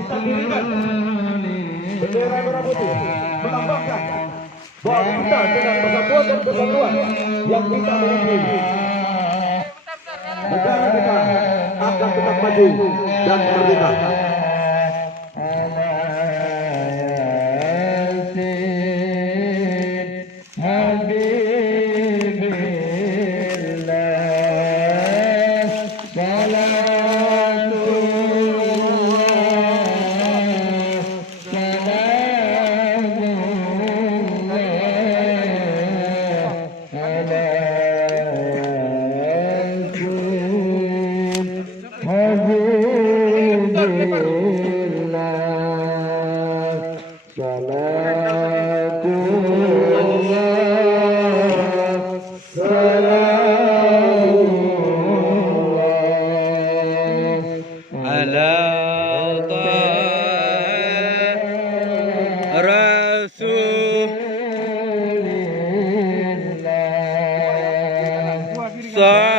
bisa dirikan. Bendera merah putih melambangkan bahwa kita dengan persatuan dan kesatuan yang bisa memimpin negara kita akan tetap maju dan merdeka. Rasulullah